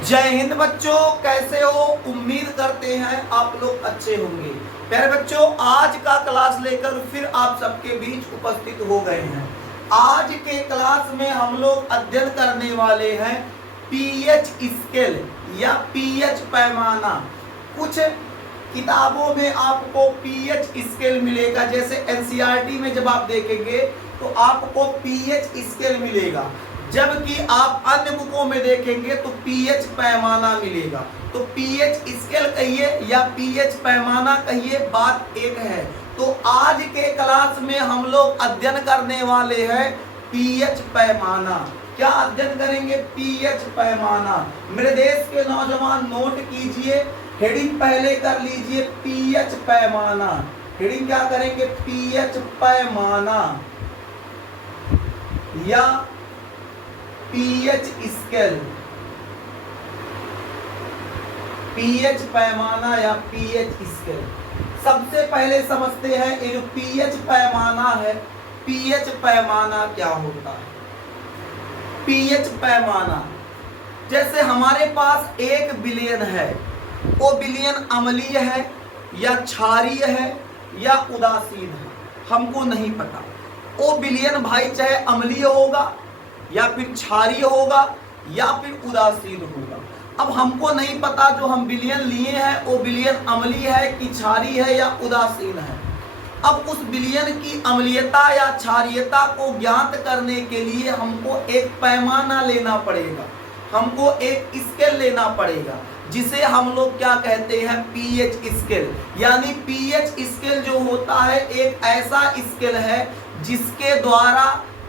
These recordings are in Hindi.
जय हिंद बच्चों, कैसे हो? उम्मीद करते हैं आप लोग अच्छे होंगे। प्यारे बच्चों, आज का क्लास लेकर फिर आप सबके बीच उपस्थित हो गए हैं। आज के क्लास में हम लोग अध्ययन करने वाले हैं पीएच स्केल या पीएच पैमाना। कुछ किताबों में आपको पीएच स्केल मिलेगा, जैसे एनसीईआरटी में जब आप देखेंगे तो आपको पीएच स्केल मिलेगा, जबकि आप अन्य बुकों में देखेंगे तो पीएच पैमाना मिलेगा। तो पीएच स्केल कहिए या पीएच पैमाना कहिए, बात एक है। तो आज के क्लास में हम लोग अध्ययन करने वाले हैं पीएच पैमाना। क्या अध्ययन करेंगे? पीएच पैमाना। मेरे देश के नौजवान नोट कीजिए, हेडिंग पहले कर लीजिए पीएच पैमाना। हेडिंग क्या करेंगे? पीएच पैमाना या पीएच स्केल। पीएच पैमाना या पीएच स्केल। सबसे पहले समझते हैं ये जो पीएच पैमाना है, पीएच पैमाना क्या होता है। पीएच पैमाना, जैसे हमारे पास 1 बिलियन है, वो बिलियन अम्लीय है या क्षारीय है या उदासीन है, हमको नहीं पता। वो बिलियन भाई चाहे अम्लीय होगा या फिर क्षारीय होगा या फिर उदासीन होगा। अब हमको नहीं पता जो हम बिलियन लिए हैं वो बिलियन अम्लीय है कि क्षारीय है या उदासीन है। अब उस बिलियन की अम्लीयता या क्षारीयता को ज्ञात करने के लिए हमको एक पैमाना लेना पड़ेगा, हमको एक स्केल लेना पड़ेगा, जिसे हम लोग क्या कहते हैं? PH scale. यानी पीएच स्केल जो होता है एक ऐसा स्केल है जिसके द्वारा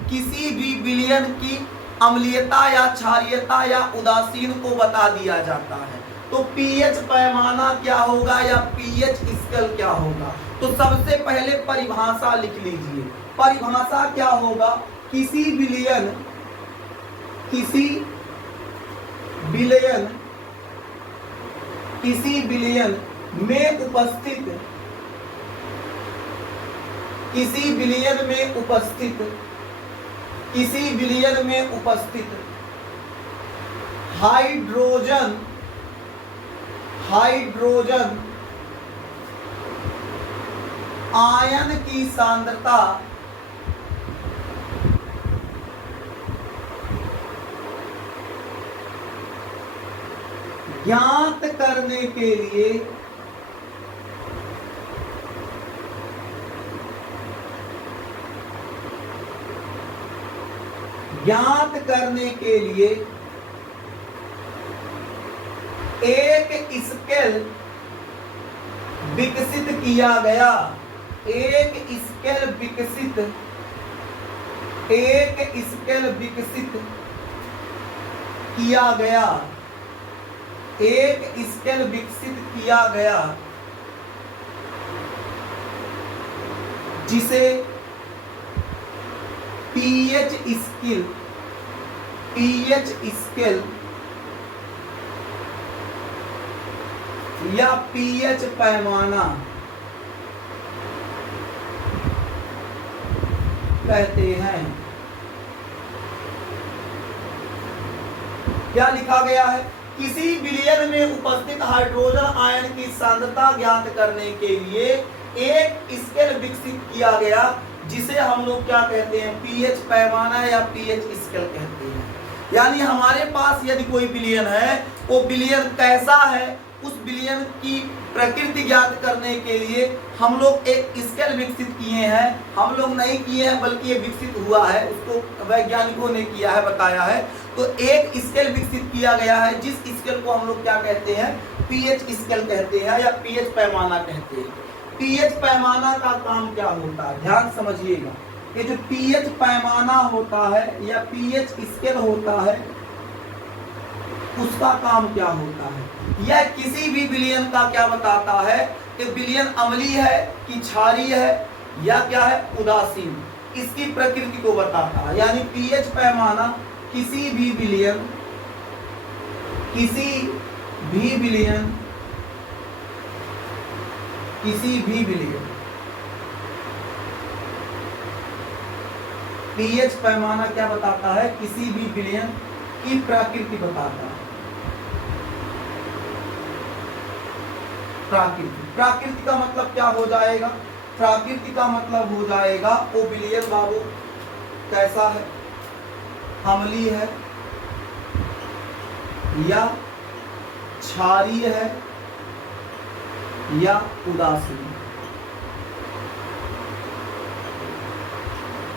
किसी भी बिलियन की अम्लीयता या क्षारीयता या उदासीन को बता दिया जाता है। तो पीएच पैमाना क्या होगा या पीएच स्केल क्या होगा? तो सबसे पहले परिभाषा लिख लीजिए। परिभाषा क्या होगा? किसी बिलियन में उपस्थित किसी बिलियन में उपस्थित हाइड्रोजन आयन की सांद्रता ज्ञात करने के लिए एक स्केल विकसित किया गया। एक स्केल विकसित किया गया जिसे पीएच स्केल या पीएच पैमाना कहते हैं। क्या लिखा गया है? किसी बिलियन में उपस्थित हाइड्रोजन आयन की सांद्रता ज्ञात करने के लिए एक स्केल विकसित किया गया, जिसे हम लोग क्या कहते हैं? पीएच पैमाना या पीएच स्केल कहते हैं। यानी हमारे पास यदि कोई बिलियन है, वो बिलियन कैसा है, उस बिलियन की प्रकृति ज्ञात करने के लिए हम लोग एक स्केल विकसित किए हैं। हम लोग नहीं किए हैं, बल्कि ये विकसित हुआ है, उसको वैज्ञानिकों ने किया है, बताया है। तो एक स्केल विकसित किया गया है, जिस स्केल को हम लोग क्या कहते हैं? पीएच स्केल कहते हैं या पीएच पैमाना कहते हैं। पीएच पैमाना का काम क्या होता है? ध्यान समझिएगा। ये जो पीएच पैमाना होता है या पीएच स्केल होता है, उसका काम क्या होता है? यह किसी भी बिलियन का क्या बताता है कि बिलियन अम्लीय है कि क्षारीय है या क्या है? उदासीन। इसकी प्रकृति को बताता है। यानी पीएच पैमाना किसी भी बिलियन पीएच पैमाना क्या बताता है? किसी भी बिलियन की प्रकृति बताता है। प्राकृतिक। प्राकृतिक का मतलब क्या हो जाएगा? प्राकृतिक का मतलब हो जाएगा ओ बिलियन बाबू कैसा है, अम्लीय है या क्षारीय है या उदासीन।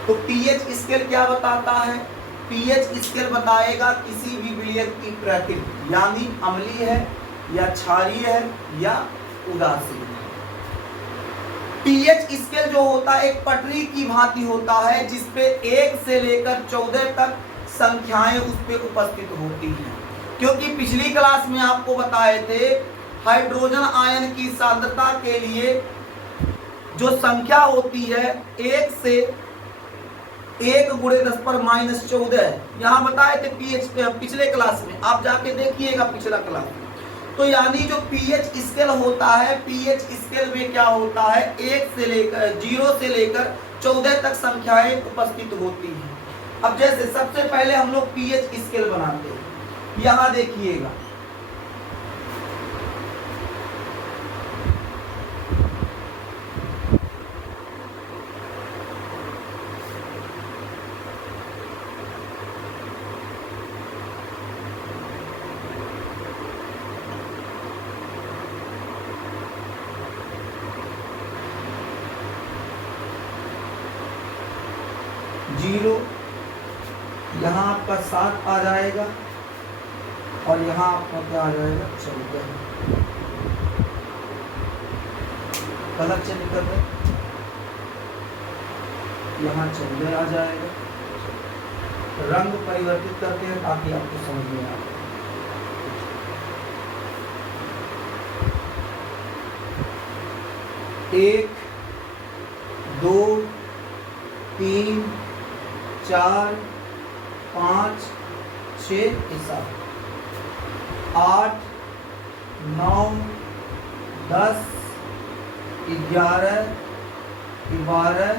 तो पीएच स्केल क्या बताता है? पीएच स्केल बताएगा किसी भी विलयन की प्रकृति, यानी अम्लीय है या क्षारीय है या उदासीन है। पीएच स्केल जो होता है एक पटरी की भांति होता है जिसपे 1 से लेकर 14 तक संख्याएं उस पे उपस्थित होती हैं। क्योंकि पिछली क्लास में आपको बताए थे हाइड्रोजन आयन की सांद्रता के लिए जो संख्या होती है 1 से 1 गुणे 10 पर -14, यहाँ बताए थे पीएच पिछले क्लास में, आप जाके देखिएगा पिछला क्लास। तो यानी जो पीएच स्केल होता है, पीएच स्केल में क्या होता है 1 से लेकर 0 से लेकर 14 तक संख्याएं उपस्थित होती हैं। अब जैसे सबसे पहले हम लोग पीएच स्केल बनाते हैं, यहाँ देखिएगा जीरो, यहाँ आपका 7 आ जाएगा और यहाँ आपका क्या आ जाएगा 14। कलर चेंज कर दे, यहाँ 14 आ जाएगा। रंग परिवर्तित करते हैं ताकि आपको समझ में आए। एक, 2, 3, 4, 5, 6, 7, 8, 9, 10, 11, 12,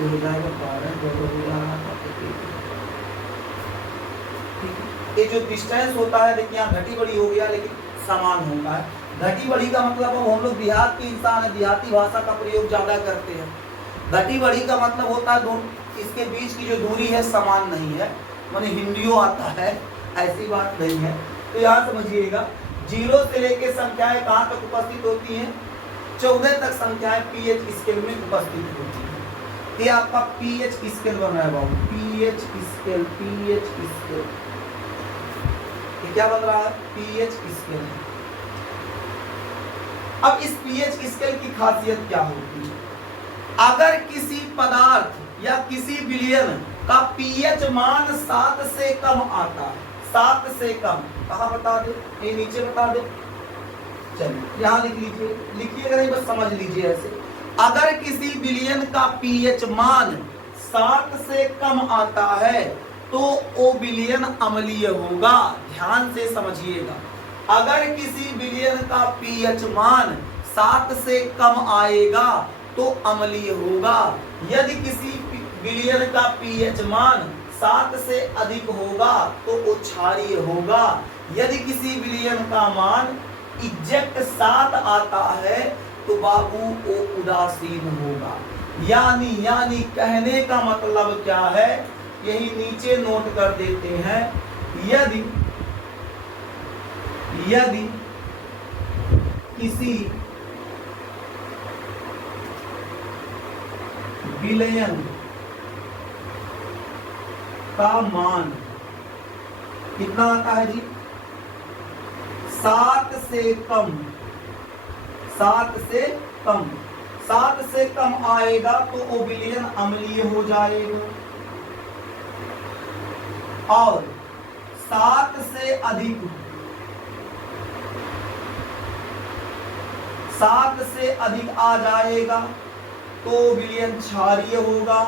हो जाएगा 12, हो जाएगा। ये जो डिस्टेंस होता है देखिए यहाँ घटी बड़ी हो गया लेकिन समान होता है। घटी बड़ी का मतलब हम लोग देहात के इंसान है, देहाती भाषा का प्रयोग ज्यादा करते हैं। घटी बड़ी का मतलब होता है इसके बीच की जो दूरी है समान नहीं है, माने हिंदियों आता है, ऐसी बात नहीं है। तो यहाँ समझिएगा 0 से लेके संख्याएं कहाँ तक उपस्थित होती हैं? 14 तक संख्याएं पीएच स्केल में उपस्थित होती है। ये आपका पीएच स्केल बन रहा है बाबू, पीएच स्केल, पीएच स्केल। ये क्या बन रहा है? PH scale. अब इस पीएच स्केल की खासियत क्या होती है? अगर किसी पदार्थ या किसी विलयन का पीएच मान 7 से कम आता है, 7 से कम, कहाँ बता दे? ये नीचे बता दे। चलिए यहाँ लिख लीजिए, लिखिएगा नहीं बस समझ लीजिए ऐसे। अगर किसी विलयन का पीएच मान 7 से कम आता है तो वो विलयन अम्लीय होगा। ध्यान से समझिएगा, अगर किसी विलयन का पीएच मान 7 से कम आएगा तो अम्लीय होगा। यदि किसी विलयन का पीएच मान 7 से अधिक होगा तो वो क्षारीय होगा। यदि किसी विलयन का मान एग्जैक्ट 7 आता है तो बाबू वो उदासीन होगा। यानी कहने का मतलब क्या है, यही नीचे नोट कर देते हैं। यदि किसी विलयन का मान कितना आता है जी? 7 से कम, 7 से कम, 7 से कम आएगा तो वो विलयन अम्लीय हो जाएगा। और 7 से अधिक, 7 से अधिक आ जाएगा तो विलयन क्षारीय होगा।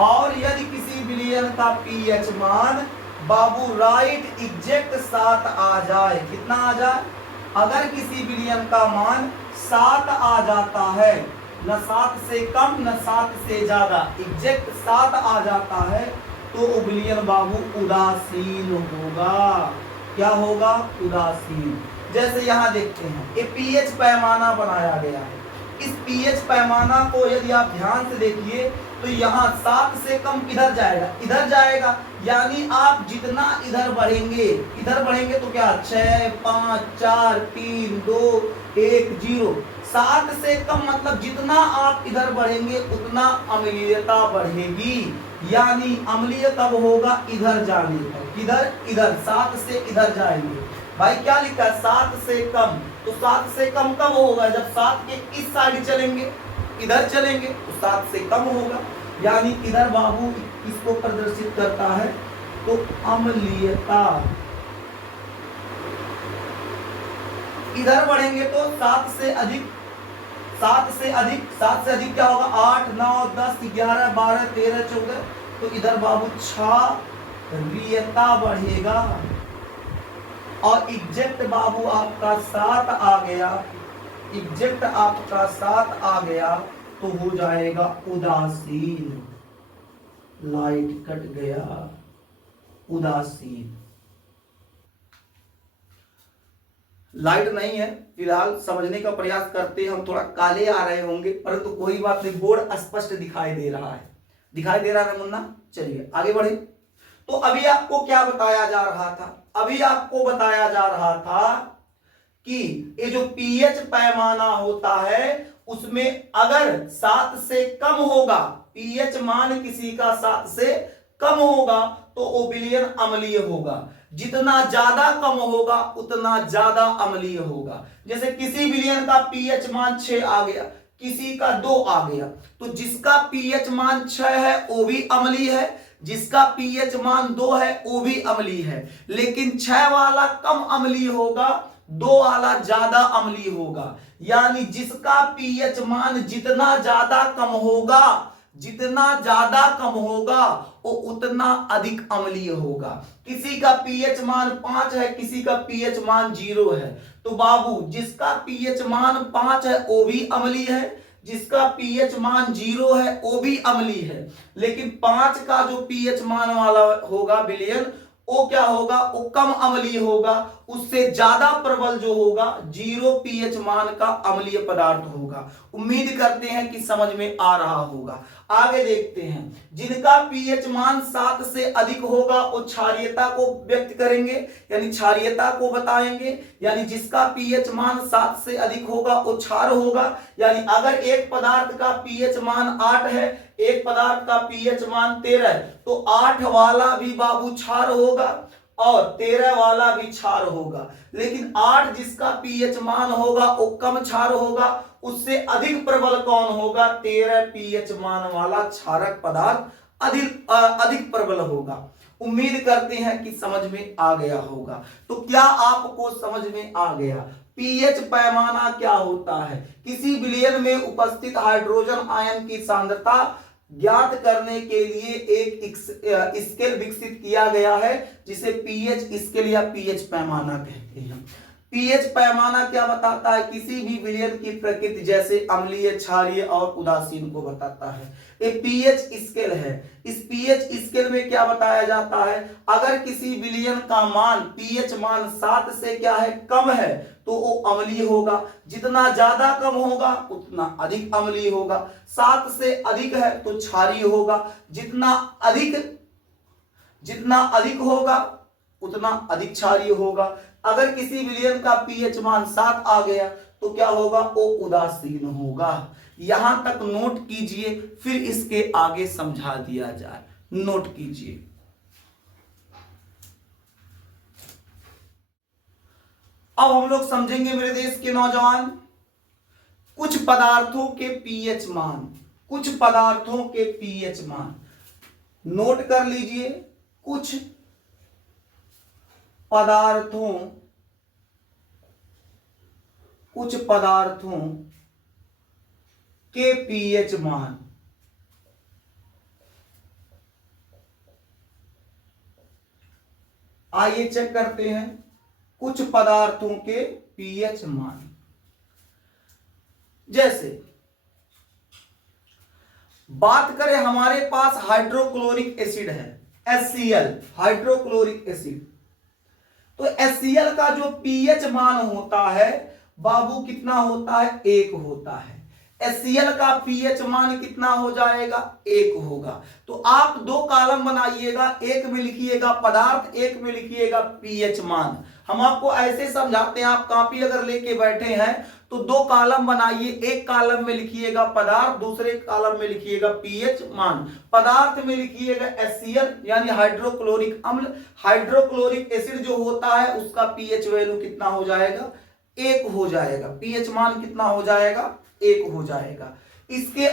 और यदि किसी विलयन का पीएच मान बाबू राइट एग्जैक्ट 7 आ जाए, कितना आ जाए? अगर किसी विलयन का मान 7 आ जाता है न 7 से कम न 7 से ज्यादा, एग्जैक्ट 7 आ जाता है तो उबलियन बाबू उदासीन होगा। क्या होगा? उदासीन। जैसे यहाँ देखते हैं ये पीएच पैमाना बनाया गया है। इस पीएच पैमाना को यदि आप ध्यान से देखिए तो यहाँ 7 से कम किधर जाएगा? इधर जाएगा। यानी आप जितना इधर बढ़ेंगे तो क्या 6 5 4 3 2 1 0। 7 से कम मतलब जितना आप इधर बढ़ेंगे उतना अम्लीयता बढ़ेगी। यानी अम्लीय कब होगा? इधर जाने पर। किधर? इधर। 7 से इधर जाएंगे। भाई क्या लिखा है? 7 से कम। तो 7 से कम कब होगा? जब 7 के इस साइड चलेंगे, इधर चलेंगे तो 7 से कम होगा। यानी इधर बाबू इसको प्रदर्शित करता है तो अम्लीयता। इधर बढ़ेंगे तो 7 से अधिक क्या होगा? 8 9 10 11 12 13 14। तो इधर बाबू क्षारीयता बढ़ेगा और एग्जैक्ट बाबू आपका 7 आ गया तो हो जाएगा उदासीन। लाइट कट गया। उदासीन। लाइट नहीं है फिलहाल, समझने का प्रयास करते हैं। हम थोड़ा काले आ रहे होंगे परंतु कोई बात नहीं, बोर्ड स्पष्ट दिखाई दे रहा है। दिखाई दे रहा है मुन्ना? चलिए आगे बढ़े। तो अभी आपको क्या बताया जा रहा था? अभी आपको बताया जा रहा था कि ये जो पीएच पैमाना होता है उसमें अगर 7 से कम होगा, पीएच मान किसी का 7 से कम होगा तो वो विलयन अम्लीय होगा। जितना ज्यादा कम होगा उतना ज्यादा अम्लीय होगा। जैसे किसी विलयन का पीएच मान 6 आ गया, किसी का 2 आ गया, तो जिसका पीएच मान 6 है वो भी अम्लीय है, जिसका पीएच मान 2 है वो भी अम्लीय है। लेकिन 6 वाला कम अम्लीय होगा, 2 वाला ज्यादा अम्लीय होगा। यानी जिसका पीएच मान जितना ज्यादा कम होगा वो उतना अधिक अम्लीय होगा। किसी का पीएच मान 5 है, किसी का पीएच मान 0 है, तो बाबू जिसका पीएच मान 5 है वो भी अम्लीय है, जिसका पीएच मान 0 है वो भी अम्लीय है। लेकिन 5 का जो पीएच मान वाला होगा विलयन, वो क्या होगा? वो कम अम्लीय होगा। उससे ज्यादा प्रबल जो होगा 0 पीएच मान का अम्लीय पदार्थ होगा। उम्मीद करते हैं कि समझ में आ रहा होगा। आगे देखते हैं। जिनका पीएच मान 7 से अधिक होगा वो क्षारीयता को व्यक्त करेंगे, यानी क्षारीयता को बताएंगे। यानी जिसका पीएच मान 7 से अधिक होगा वो क्षार होगा। यानी अगर एक पदार्थ का पीएच मान 8 है, एक पदार्थ का पीएच मान 13 है, तो 8 वाला भी बाबू क्षार होगा और 13 वाला भी क्षार होगा। लेकिन 8 जिसका पीएच मान होगा वो कम क्षार होगा। उससे अधिक प्रबल कौन होगा? 13 पीएच मान वाला क्षारक पदार्थ अधिक प्रबल होगा। उम्मीद करते हैं कि समझ में आ गया होगा। तो क्या आपको समझ में आ गया पीएच पैमाना क्या होता है? किसी विलयन में उपस्थित हाइड्रोजन आयन की सांद्रता ज्ञात करने के लिए एक स्केल विकसित किया गया है जिसे पीएच स्केल या पीएच पैमाना कहते हैं। पीएच पैमाना क्या बताता है? किसी भी विलयन की प्रकृति, जैसे अम्लीय, क्षारीय और उदासीन को बताता है। ये पीएच स्केल है। इस पीएच स्केल में क्या बताया जाता है? अगर किसी विलयन का मान पीएच मान 7 से क्या है? कम है तो वो अम्लीय होगा। जितना ज्यादा कम होगा उतना अधिक अम्लीय होगा। 7 से अधिक है तो क्षारीय होगा। जितना अधिक होगा उतना अधिक क्षारीय होगा। अगर किसी विलयन का पीएच मान 7 आ गया तो क्या होगा? वो उदासीन होगा। यहां तक नोट कीजिए, फिर इसके आगे समझा दिया जाए। नोट कीजिए। अब हम लोग समझेंगे मेरे देश के नौजवान कुछ पदार्थों के पीएच मान। नोट कर लीजिए। कुछ पदार्थों के पीएच मान। आइए चेक करते हैं कुछ पदार्थों के पीएच मान। जैसे बात करें हमारे पास हाइड्रोक्लोरिक एसिड है HCl, हाइड्रोक्लोरिक एसिड। तो HCl का जो पीएच मान होता है बाबू कितना होता है, 1 होता है। HCl का पीएच मान कितना हो जाएगा, 1 होगा। तो आप 2 कॉलम बनाइएगा, एक में लिखिएगा पदार्थ, एक में लिखिएगा पीएच मान। हम आपको ऐसे समझाते हैं, आप कॉपी अगर लेके बैठे हैं तो 2 कॉलम बनाइए, एक कॉलम में लिखिएगा पदार्थ, दूसरे कॉलम में लिखिएगा पीएच मान। पदार्थ में लिखिएगा HCl यानी हाइड्रोक्लोरिक अम्ल। हाइड्रोक्लोरिक एसिड जो होता है उसका पीएच वैल्यू कितना हो जाएगा, 1 हो जाएगा। पीएच मान कितना हो जाएगा, 1 हो जाएगा। इसके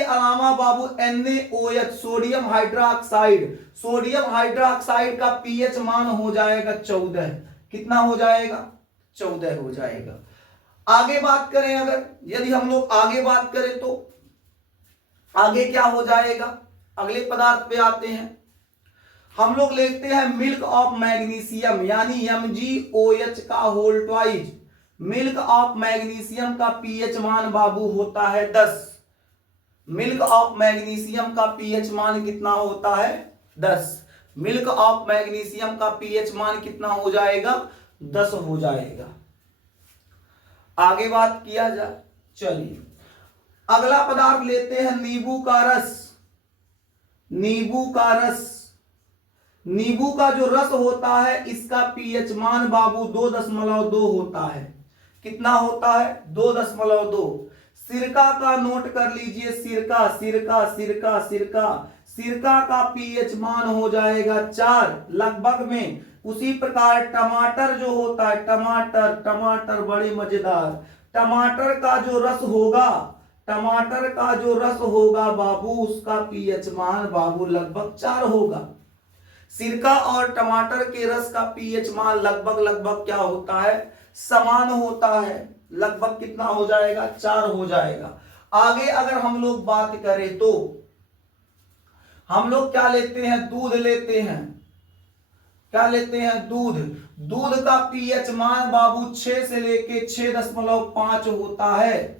अलावा बाबू NaOH sodium hydroxide, sodium hydroxide का पीएच मान हो जाएगा 14। कितना हो जाएगा, 14 हो जाएगा। आगे बात करें, अगर यदि हम लोग आगे बात करें तो आगे क्या हो जाएगा, अगले पदार्थ पे आते हैं। हम लोग लेते हैं मिल्क ऑफ मैग्नीशियम यानी MgOH का whole twice. Milk of magnesium का पीएच मान बाबू होता है 10। मिल्क ऑफ मैग्नीशियम का पीएच मान कितना होता है, 10। मिल्क ऑफ मैग्नीशियम का पीएच मान कितना हो जाएगा, 10 हो जाएगा। आगे बात किया जाए, चलिए अगला पदार्थ लेते हैं नींबू का रस। नींबू का रस, नींबू का जो रस होता है इसका पीएच मान बाबू 2.2 होता है। कितना होता है, 2.2। सिरका का नोट कर लीजिए, सिरका सिरका सिरका सिरका सिरका का पीएच मान हो जाएगा 4 लगभग में। उसी प्रकार टमाटर जो होता है, टमाटर टमाटर बड़े मजेदार, टमाटर का जो रस होगा, टमाटर का जो रस होगा बाबू उसका पीएच मान बाबू लगभग 4 होगा। सिरका और टमाटर के रस का पीएच मान लगभग क्या होता है, समान होता है। लगभग कितना हो जाएगा, 4 हो जाएगा। आगे अगर हम लोग बात करें तो हम लोग क्या लेते हैं, दूध लेते हैं। क्या लेते हैं, दूध। दूध का पीएच मान बाबू 6 से लेके 6.5 होता है।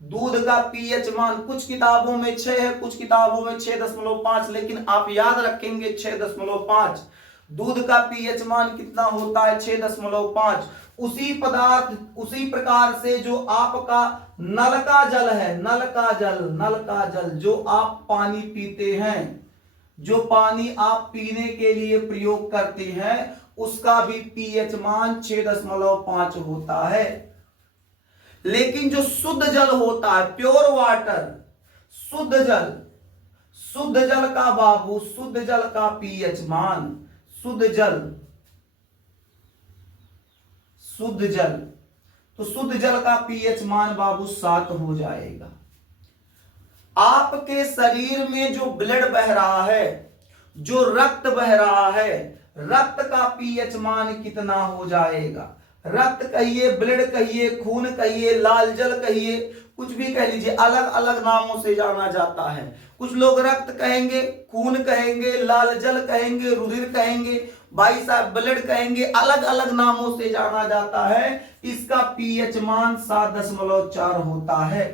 दूध का पीएच मान कुछ किताबों में 6 है, कुछ किताबों में 6.5, लेकिन आप याद रखेंगे 6.5। दूध का पीएच मान कितना होता है, 6.5। उसी प्रकार से जो आपका नल का जल है, नल का जल जो आप पानी पीते हैं, जो पानी आप पीने के लिए प्रयोग करते हैं उसका भी पीएच मान 6.5 होता है। लेकिन जो शुद्ध जल होता है, प्योर वाटर, शुद्ध जल का बाबू, शुद्ध जल का पीएच मान, शुद्ध जल, तो शुद्ध जल का पीएच मान बाबू 7 हो जाएगा। आपके शरीर में जो ब्लड बह रहा है, जो रक्त बह रहा है, रक्त का पीएच मान कितना हो जाएगा। रक्त कहिए, ब्लड कहिए, खून कहिए, लाल जल कहिए, कुछ भी कह लीजिए, अलग अलग नामों से जाना जाता है। कुछ लोग रक्त कहेंगे, खून कहेंगे, लाल जल कहेंगे, रुधिर कहेंगे, भाई साहब ब्लड कहेंगे, अलग अलग नामों से जाना जाता है। इसका पीएच मान 7.4 होता है।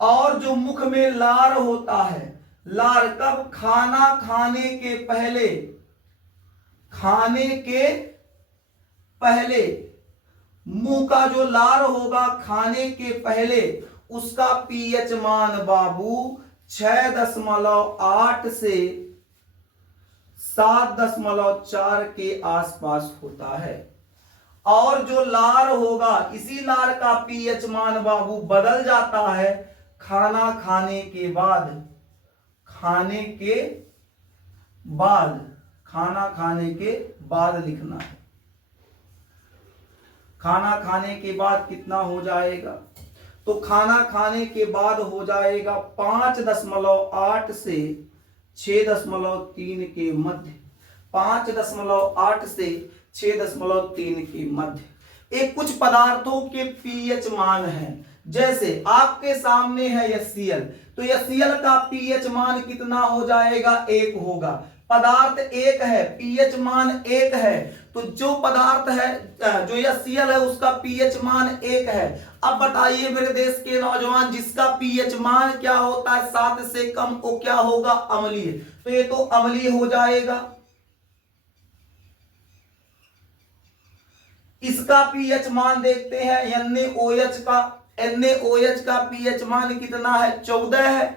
और जो मुख में लार होता है, लार कब, खाना खाने के पहले, खाने के पहले मुंह का जो लार होगा खाने के पहले, उसका पीएच मान बाबू 6.8 से 7.4 के आसपास होता है। और जो लार होगा, इसी लार का पीएच मान बाबू बदल जाता है खाना खाने के बाद, खाने के बाद, खाना खाने के बाद लिखना है। खाना खाने के बाद कितना हो जाएगा, तो खाना खाने के बाद हो जाएगा 5.8 से 6.3 के मध्य, 5.8 से 6.3 के मध्य। एक कुछ पदार्थों के पीएच मान है, जैसे आपके सामने है HCl, तो HCl का पीएच मान कितना हो जाएगा, 1 होगा। पदार्थ एक है, पीएच मान एक है, तो जो पदार्थ है जो HCl है उसका पीएच मान एक है। अब बताइए मेरे देश के नौजवान, जिसका पीएच मान क्या होता है 7 से कम, वो क्या होगा? अम्लीय। तो ये तो अम्लीय हो जाएगा। इसका पीएच मान देखते हैं NaOH का पीएच मान कितना है? 14 है।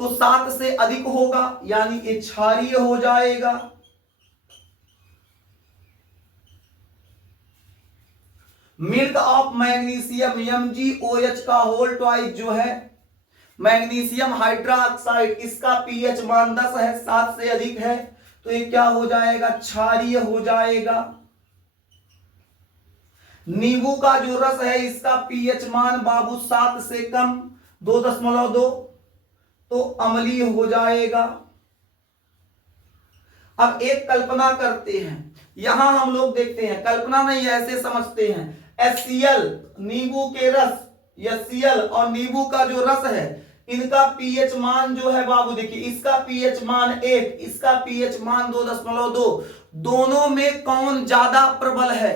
तो 7 से अधिक होगा यानी ये क्षारीय हो जाएगा। मिल्क ऑफ मैग्नीशियम MgOH का होल ट्वाइस जो है मैग्नीशियम हाइड्रोक्साइड, इसका पीएच मान 10 है, 7 से अधिक है, तो ये क्या हो जाएगा? क्षारीय हो जाएगा। नींबू का जो रस है इसका पीएच मान बाबू 7 से कम 2.2, तो अम्लीय हो जाएगा। अब एक कल्पना करते हैं, यहां हम लोग देखते हैं, कल्पना नहीं ऐसे समझते हैं, HCl नींबू के रस, HCl और नींबू का जो रस है इनका पीएच मान जो है बाबू देखिए, इसका पीएच मान 1, इसका पीएच मान 2.2, दोनों में कौन ज्यादा प्रबल है?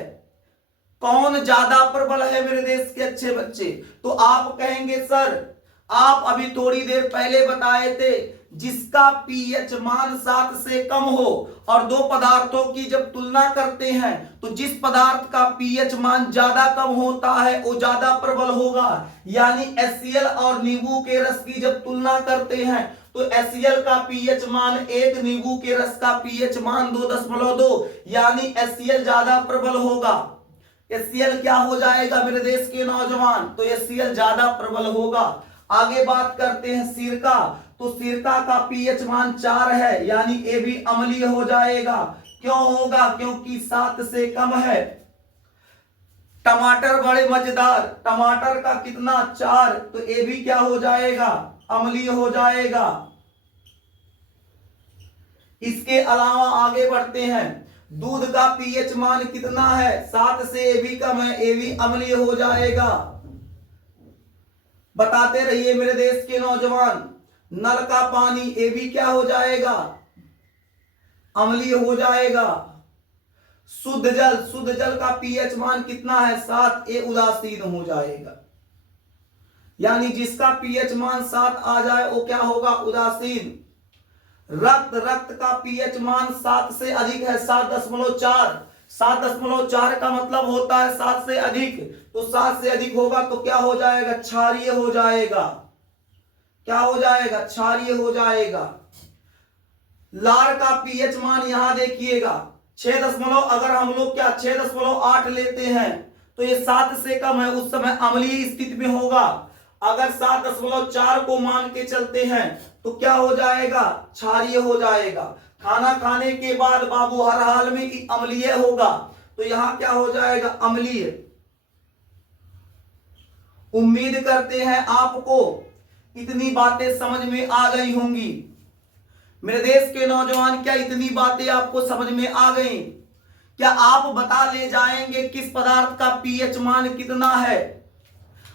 कौन ज्यादा प्रबल है मेरे देश के अच्छे बच्चे? तो आप कहेंगे सर आप अभी थोड़ी देर पहले बताए थे जिसका पीएच मान 7 से कम हो, और दो पदार्थों की जब तुलना करते हैं तो जिस पदार्थ का पीएच मान ज्यादा कम होता है वो ज्यादा प्रबल होगा। यानी HCl और नींबू के रस की जब तुलना करते हैं तो HCl का पीएच मान 1, नींबू के रस का पीएच मान 2.2, यानी HCl ज्यादा प्रबल होगा। HCl क्या हो जाएगा मेरे देश के नौजवान? तो HCl ज्यादा प्रबल होगा। आगे बात करते हैं सिरका, तो सिरका का पीएच मान 4 है, यानी ये भी अम्लीय हो जाएगा। क्यों होगा? क्योंकि 7 से कम है। टमाटर बड़े मजेदार, टमाटर का कितना? 4, तो ये भी क्या हो जाएगा? अम्लीय हो जाएगा। इसके अलावा आगे बढ़ते हैं, दूध का पीएच मान कितना है? 7 से ये भी कम है, ये भी अम्लीय हो जाएगा। बताते रहिए मेरे देश के नौजवान। नल का पानी, ये भी क्या हो जाएगा? अम्लीय हो जाएगा। शुद्ध जल का पीएच मान कितना है? 7, ये उदासीन हो जाएगा। यानी जिसका पीएच मान 7 आ जाए वो क्या होगा? उदासीन। रक्त का पीएच मान 7 से अधिक है, 7.4, 7.4 का मतलब होता है 7 से अधिक, तो 7 से अधिक होगा तो क्या हो जाएगा? क्षारीय हो जाएगा। क्या हो जाएगा? क्षारीय हो जाएगा। लार का पीएच मान यहां देखिएगा 6 अगर हम लोग क्या 6.8 लेते हैं तो ये 7 से कम है, उस समय अम्लीय स्थिति में होगा। अगर 7.4 को मान के चलते हैं तो क्या हो जाएगा? क्षारीय हो जाएगा। खाना खाने के बाद बाबू हर हाल में अम्लीय होगा, तो यहां क्या हो जाएगा? अम्लीय। उम्मीद करते हैं आपको इतनी बातें समझ में आ गई होंगी। मेरे देश के नौजवान, क्या इतनी बातें आपको समझ में आ गई? क्या आप बता ले जाएंगे किस पदार्थ का पीएच मान कितना है?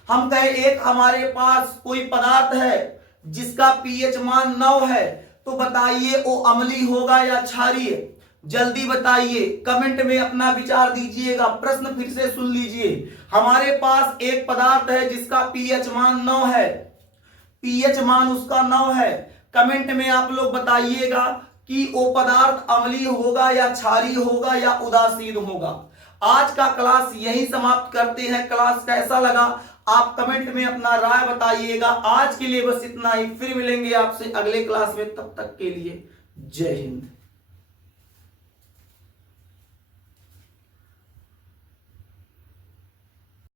हम कहे एक हमारे पास कोई पदार्थ है जिसका पीएच मान 9 है, तो बताइए वो अम्लीय होगा या क्षारीय? जल्दी बताइए, कमेंट में अपना विचार दीजिएगा। प्रश्न फिर से सुन लीजिए। हमारे पास एक पदार्थ है जिसका पीएच मान 9 है, पीएच मान उसका 9 है। कमेंट में आप लोग बताइएगा कि वो पदार्थ अम्लीय होगा या क्षारीय होगा या उदासीन होगा। आज का क्लास यही समाप्त करते हैं। क्लास कैसा लगा आप कमेंट में अपना राय बताइएगा। आज के लिए बस इतना ही, फिर मिलेंगे आपसे अगले क्लास में। तब तक के लिए जय हिंद।